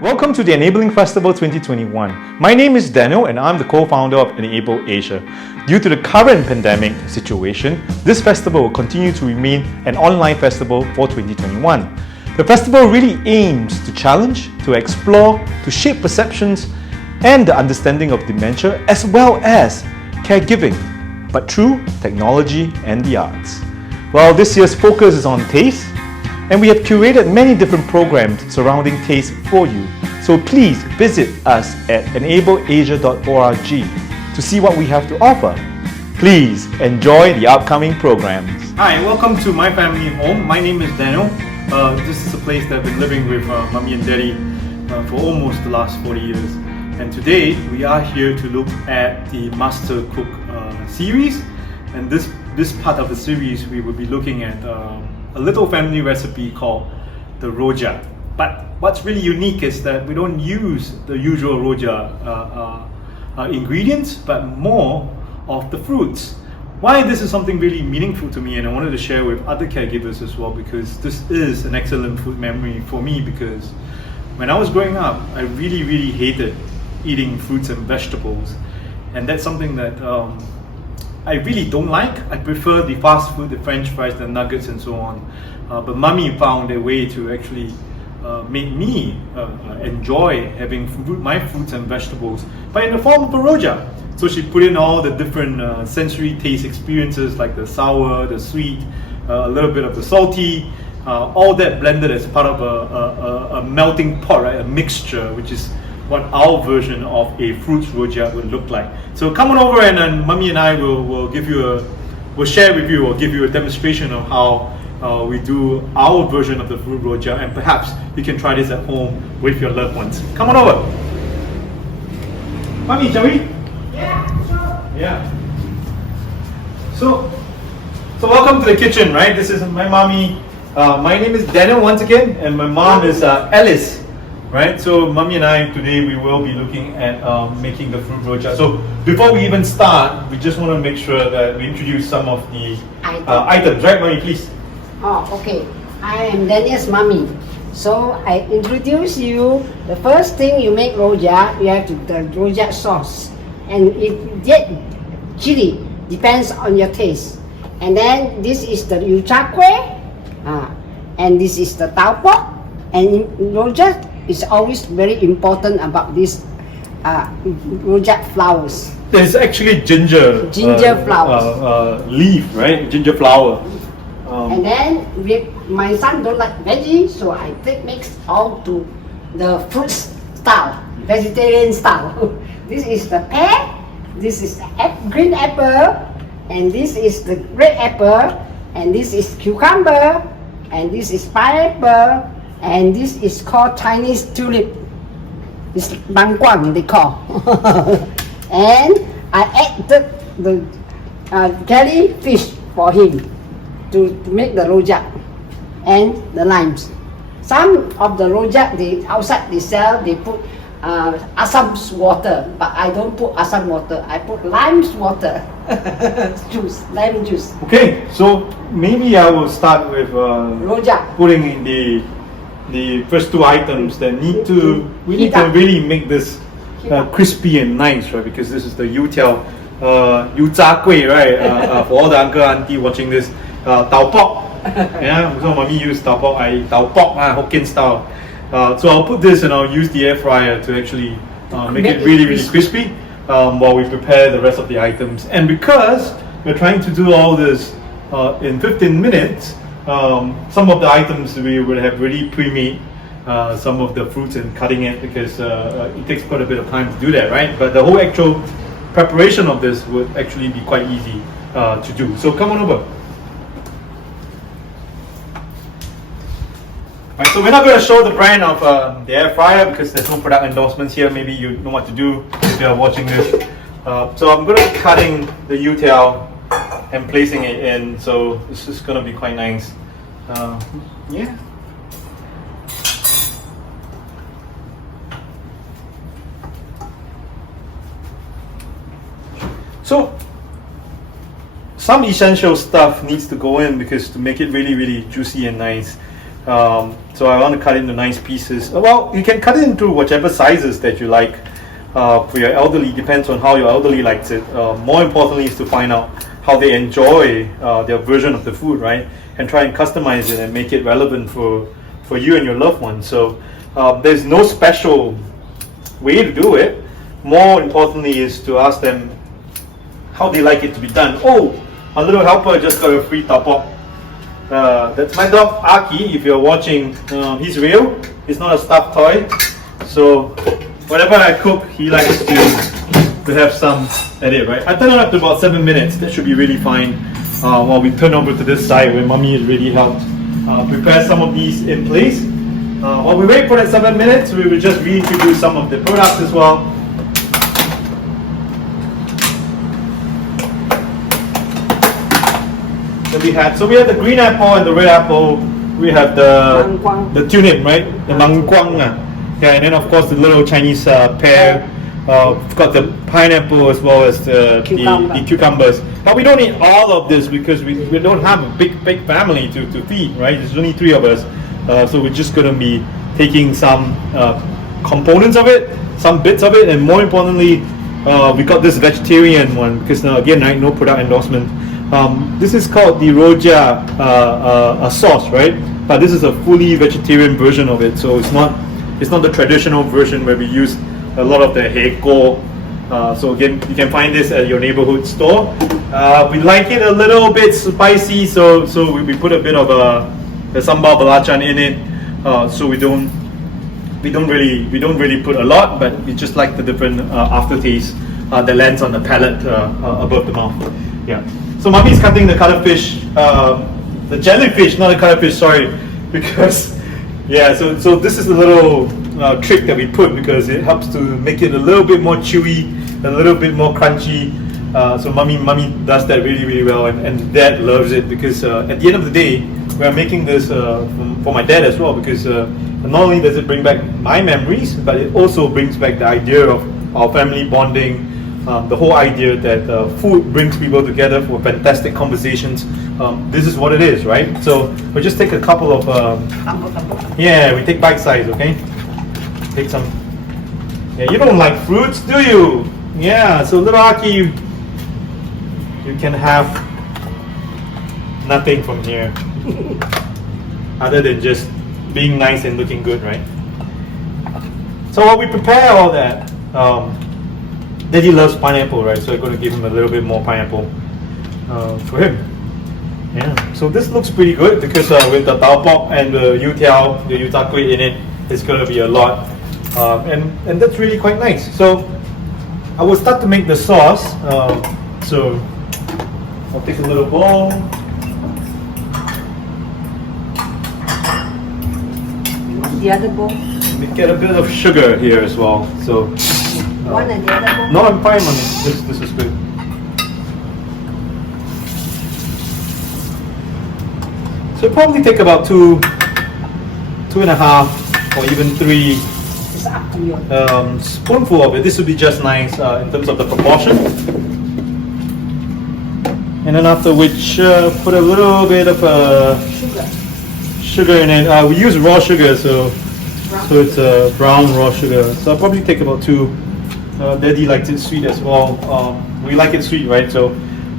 Welcome to the Enabling Festival 2021. My name is Daniel and I'm the co-founder of Enable Asia. Due to the current pandemic situation, this festival will continue to remain an online festival for 2021. The festival really aims to challenge, to explore, to shape perceptions and the understanding of dementia as well as caregiving, but through technology and the arts. Well, this year's focus is on taste, and we have curated many different programs surrounding taste for you. So please visit us at enableasia.org to see what we have to offer. Please enjoy the upcoming programs. Hi, welcome to my family home. My name is Daniel. This is a place that I've been living with Mummy and Daddy for almost the last 40 years. And today we are here to look at the Master Cook series. And this part of the series we will be looking at a little family recipe called the Rojak. But what's really unique is that we don't use the usual Rojak ingredients, but more of the fruits. Why this is something really meaningful to me, and I wanted to share with other caregivers as well, because this is an excellent food memory for me, because when I was growing up, I really hated eating fruits and vegetables, and that's something that I really don't like. I prefer the fast food, the French fries, the nuggets and so on. But Mummy found a way to actually make me enjoy having my fruits and vegetables, but in the form of a Rojak. So she put in all the different sensory taste experiences, like the sour, the sweet, a little bit of the salty, all that blended as part of a melting pot, right? A mixture, which is what our version of a fruits Rojak would look like. So come on over, and then Mummy and I will share with you or give you a demonstration of how we do our version of the fruit Rojak, and perhaps you can try this at home with your loved ones. Come on over. Mummy, shall we? Yeah, sure. Yeah. So welcome to the kitchen, right? This is my mommy. My name is Daniel once again, and my mom is Alice. Right, so Mummy and I today we will be looking at making the fruit Rojak. So before we even start, we just want to make sure that we introduce some of the items. Right, Mummy, please. Oh, okay. I am Daniel's mommy. So I introduce you. The first thing you make Rojak, you have the Rojak sauce, and it get chili, depends on your taste. And then this is the yu cha kueh, and this is the tau pok, and in Rojak. It's always very important about this Rojak flowers. There's actually ginger flowers. Leaf, right? Ginger flower. And then my son don't like veggie, so I mix all to the fruit style, vegetarian style. This is the pear, this is the green apple, and this is the red apple, and this is cucumber, and this is pineapple. And this is called Chinese tulip. It's bangguan they call. And I added the jellyfish for him to make the Rojak and the limes. Some of the Rojak outside they sell, they put Assam's water, but I don't put Assam water. I put lime's water, lime juice. Okay, so maybe I will start with Rojak. Putting in the first two items that need to really make this crispy and nice, right? Because this is the yu cha kueh, right? For all the uncle auntie watching this, tau pok. Yeah, so Mummy used tau pok, Hokkien style. So I'll put this and I'll use the air fryer to actually make it really crispy while we prepare the rest of the items. And because we're trying to do all this in 15 minutes, some of the items we would have really pre-made some of the fruits and cutting it, because it takes quite a bit of time to do that, right? But the whole actual preparation of this would actually be quite easy to do. So come on over. Right, so we're not going to show the brand of the air fryer because there's no product endorsements here. Maybe you know what to do if you're watching this. So I'm going to be cutting the youtiao and placing it in, so this is going to be quite nice. Yeah. So some essential stuff needs to go in because to make it really juicy and nice. So I want to cut it into nice pieces. Well, you can cut it into whichever sizes that you like. For your elderly, depends on how your elderly likes it. More importantly is to find out how they enjoy their version of the food, right? And try and customize it and make it relevant for you and your loved ones. So there's no special way to do it. More importantly is to ask them how they like it to be done. Oh, our little helper just got a free tapok. That's my dog Aki. If you're watching, he's real. He's not a stuffed toy. So whatever I cook, he likes to have some at it, right? I turn it up to about 7 minutes. That should be really fine. While we turn over to this side where Mummy has really helped prepare some of these in place. While we wait for that 7 minutes, we will just reintroduce some of the products as well. So we have the green apple and the red apple. We have the turnip, right? The mangguang. Yeah, and then of course the little Chinese pear. We've got the pineapple as well as the cucumbers. But we don't eat all of this because we don't have a big family to feed, right? There's only 3 of us. So we're just going to be taking some components of it, some bits of it, and more importantly, we got this vegetarian one because again, right, no product endorsement. This is called the Rojak sauce, right? But this is a fully vegetarian version of it, so it's not the traditional version where we use a lot of the heko. So again, you can find this at your neighborhood store. We like it a little bit spicy, so we put a bit of the sambal belacan in it. So we don't really put a lot, but we just like the different aftertaste that lands on the palate above the mouth. Yeah. So Mummy's cutting the cuttlefish, the jellyfish, not the cuttlefish, sorry, because yeah. So this is a little trick that we put because it helps to make it a little bit more chewy, a little bit more crunchy. So Mummy does that really well, and Dad loves it because at the end of the day, we are making this for my dad as well because not only does it bring back my memories, but it also brings back the idea of our family bonding. The whole idea that food brings people together for fantastic conversations. This is what it is, right? So we'll just take a couple of yeah, we take bite size, okay? Take some. Yeah, you don't like fruits, do you? Yeah, so little Aki, you can have nothing from here other than just being nice and looking good, right? So while we prepare all that, Daddy loves pineapple, right? So I'm going to give him a little bit more pineapple for him. Yeah. So this looks pretty good because with the tau pok and the youtiao, the yutakui in it, it's going to be a lot, and that's really quite nice. So I will start to make the sauce. So I'll take a little bowl. The other bowl? We get a bit of sugar here as well. So. One and the other bowl? No, I'm fine, Mommy. This is good. So it'll probably take about 2.5, or even 3 It's up to you. spoonful of it. This would be just nice in terms of the proportion. And then after which, put a little bit of sugar in it. We use raw sugar, so it's brown raw sugar. So I'll probably take about 2. Daddy likes it sweet as well. We like it sweet, right? So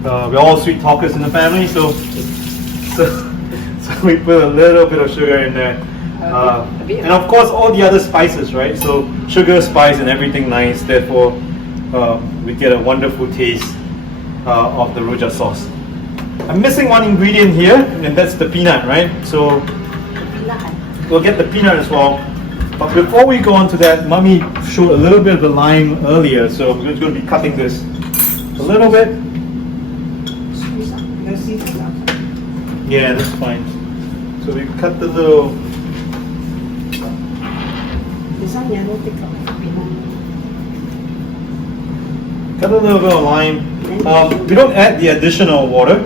we're all sweet talkers in the family. So we put a little bit of sugar in there, and of course all the other spices, right? So sugar, spice, and everything nice. Therefore, we get a wonderful taste of the Rojak sauce. I'm missing one ingredient here, and that's the peanut, right? So we'll get the peanut as well. But before we go on to that, Mummy showed a little bit of the lime earlier, so we're going to be cutting this a little bit. Yeah, that's fine. So we cut the little. Cut a little bit of lime. We don't add the additional water.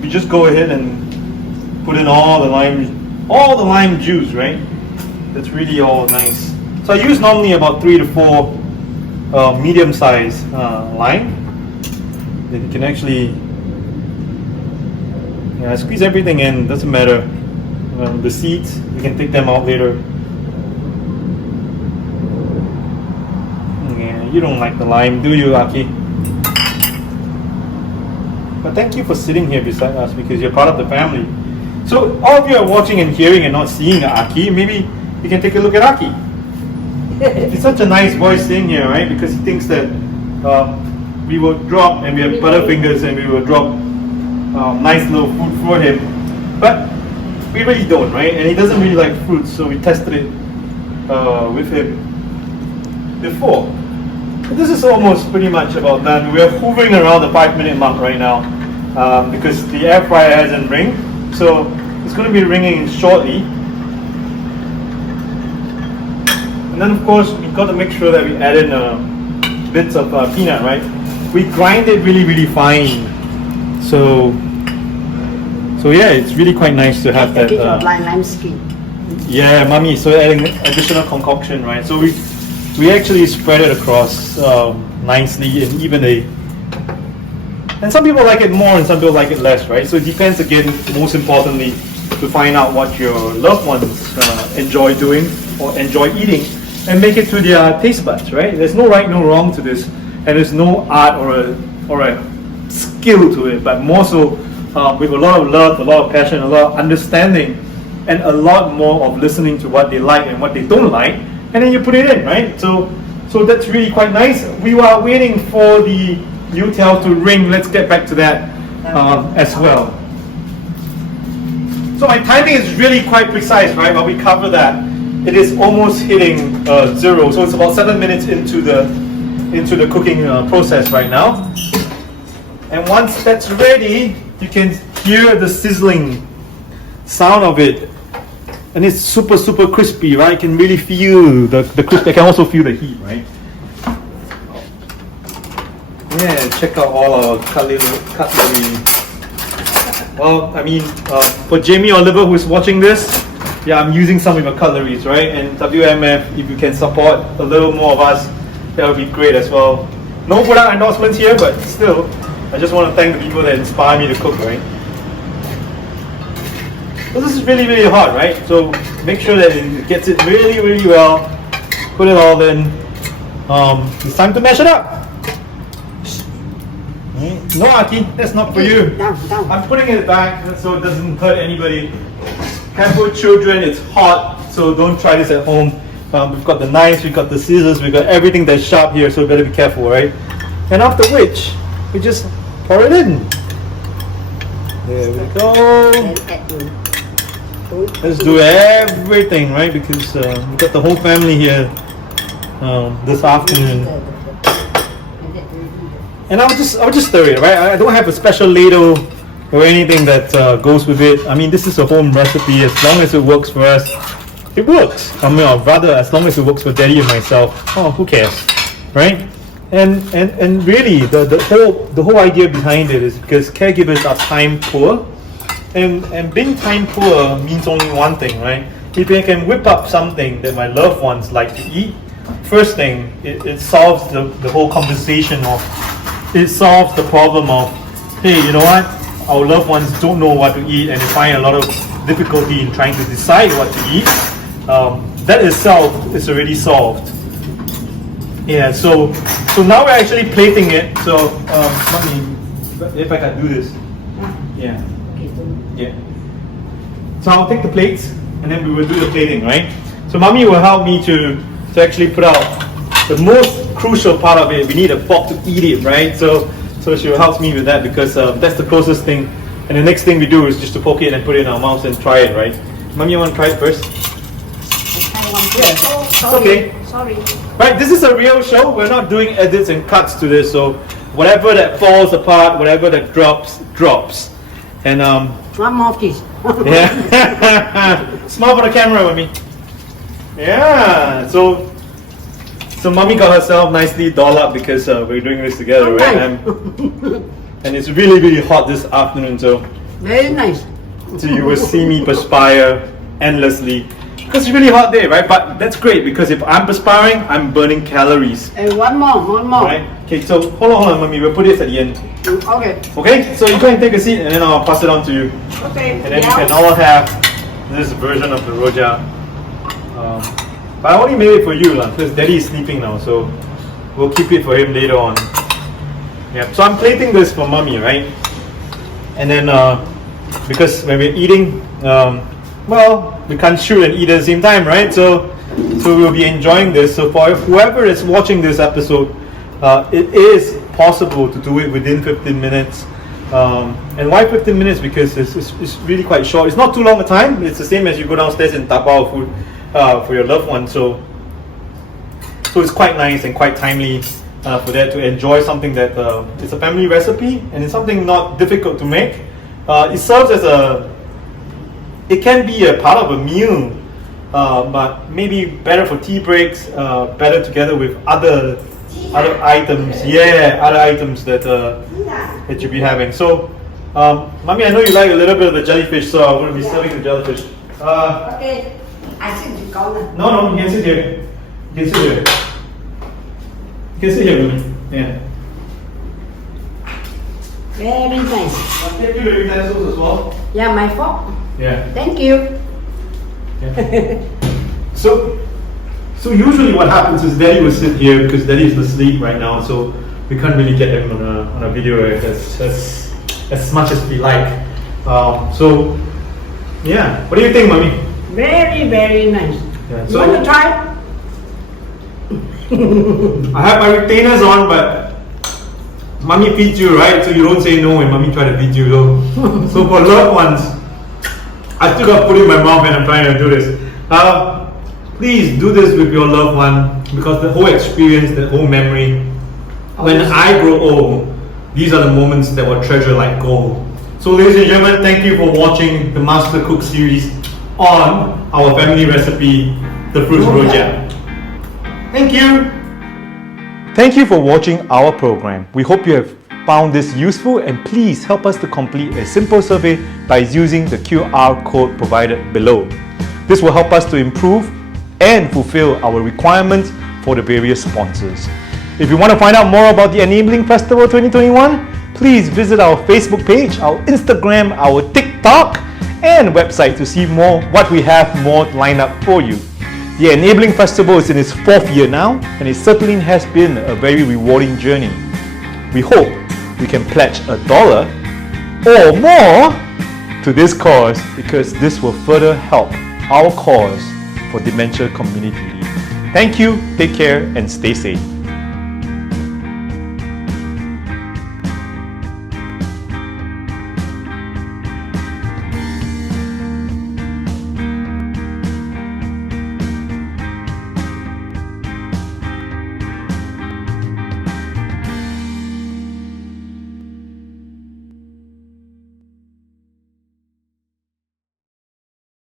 We just go ahead and put in all the lime juice, right? That's really all nice. So I use normally about 3 to 4 medium-sized lime. Then you can actually squeeze everything in. Doesn't matter the seeds. We can take them out later. Yeah, you don't like the lime, do you, Aki? But thank you for sitting here beside us because you're part of the family. So all of you are watching and hearing and not seeing Aki. Maybe you can take a look at Aki. It's such a nice voice sitting here, right? Because he thinks that we will drop, and we have butterfingers, and we will drop nice little food for him. But we really don't, right? And he doesn't really like fruits, so we tested it with him before. But this is almost pretty much about done. We are hovering around the 5-minute mark right now because the air fryer hasn't ring. So it's going to be ringing shortly. And then of course we've got to make sure that we add in bits of peanut, right? We grind it really, really fine. So yeah, it's really quite nice to have that. Lime skin. Yeah, Mummy. So adding additional concoction, right? So we actually spread it across nicely and evenly. And some people like it more and some people like it less, right? So it depends again, most importantly, to find out what your loved ones enjoy doing or enjoy eating and make it to their taste buds, right? There's no right, no wrong to this, and there's no art or a skill to it, but more so with a lot of love, a lot of passion, a lot of understanding, and a lot more of listening to what they like and what they don't like, and then you put it in, right? So that's really quite nice. We are waiting for the U-tail to ring. Let's get back to that as well. So my timing is really quite precise, right? While we cover that, it is almost hitting 0. So it's about 7 minutes into the cooking process right now. And once that's ready, you can hear the sizzling sound of it. And it's super, super crispy, right? You can really feel the crisp. I can also feel the heat, right? Yeah, check out all our cutlery. Well, I mean, for Jamie Oliver who's watching this, yeah, I'm using some of your cutleries, right? And WMF, if you can support a little more of us, that would be great as well. No product endorsements here, but still, I just want to thank the people that inspire me to cook, right? So this is really, really hot, right? So make sure that it gets it really, really well. Put it all in. It's time to mash it up. No, Aki, that's not for you. I'm putting it back so it doesn't hurt anybody. Careful, children, it's hot, so don't try this at home. We've got the knives, we've got the scissors, we've got everything that's sharp here, so better be careful, right? And after which, we just pour it in. There we go. Let's do everything, right? Because we've got the whole family here this afternoon. And I'll just stir it, right? I don't have a special ladle or anything that goes with it. I mean, this is a home recipe. As long as it works for us, it works. I mean, or rather, as long as it works for Daddy and myself, oh, who cares, right? And really, the whole idea behind it is because caregivers are time poor, and being time poor means only one thing, right? If I can whip up something that my loved ones like to eat, first thing, it solves the whole conversation of. It solves the problem of, hey, you know what? Our loved ones don't know what to eat and they find a lot of difficulty in trying to decide what to eat. That itself is already solved. Yeah, so now we're actually plating it. So, if I can do this. Yeah. Yeah. So I'll take the plates and then we will do the plating, right? So Mommy will help me to actually put out the most crucial part of it. We need a fork to eat it, right? So she helps me with that because that's the closest thing. And the next thing we do is just to poke it and put it in our mouths and try it, right? Mommy, you want to try it first? Yeah. Oh, sorry. Okay. Sorry. Right, this is a real show. We're not doing edits and cuts to this. So whatever that falls apart, whatever that drops. And one more please. Yeah. Smile for the camera, Mommy. Yeah. So Mommy got herself nicely dolled up because we're doing this together, right? And it's really, really hot this afternoon, so very nice. So you will see me perspire endlessly. Because it's a really hot day, right? But that's great because if I'm perspiring, I'm burning calories. And one more. Right? Okay, so hold on, Mommy. We'll put this at the end. Okay. Okay, so you go and take a seat and then I'll pass it on to you. Okay. And then you can all have this version of the Rojak. But I only made it for you because Daddy is sleeping now, so we'll keep it for him later on. Yeah, so I'm plating this for Mummy, right? And then because when we're eating, well, we can't shoot and eat at the same time, right? So we'll be enjoying this. So for whoever is watching this episode, it is possible to do it within 15 minutes. And why 15 minutes? Because it's really quite short. It's not too long a time. It's the same as you go downstairs and tapao food for your loved one. So it's quite nice and quite timely for that to enjoy something that it's a family recipe and it's something not difficult to make. It serves as it can be a part of a meal, but maybe better for tea breaks, better together with other items. Yeah, other items that you'll be having. So, Mommy, I know you like a little bit of the jellyfish, so I'm going to be serving the jellyfish. Okay, I sit in the corner. No, you can sit here. You can sit here. You can sit here, Mommy. Yeah. Very nice. I'll take you the utensils as well. Yeah, my fork. Yeah. Thank you. Yeah. So usually what happens is Daddy will sit here because Daddy is asleep right now, so we can't really get him on a video as much as we like. So yeah, what do you think, Mommy? Very, very nice. Yeah, You want to try? I have my retainers on, but Mommy feeds you, right? So you don't say no when Mommy try to feed you, though. So for loved ones, I still got food in my mouth and I'm trying to do this. Please do this with your loved one because the whole experience, the whole memory, when I grow old, these are the moments that will treasure like gold. So ladies and gentlemen, thank you for watching the Master Cook series on our family recipe, the fruit Rojak. Thank you. Thank you for watching our program. We hope you have found this useful and please help us to complete a simple survey by using the QR code provided below. This will help us to improve and fulfill our requirements for the various sponsors. If you want to find out more about the Enabling Festival 2021, please visit our Facebook page, our Instagram, our TikTok, and website to see more what we have more lined up for you. The Enabling Festival is in its 4th year now, and it certainly has been a very rewarding journey. We hope we can pledge $1 or more to this cause because this will further help our cause for dementia community. Thank you, take care, and stay safe.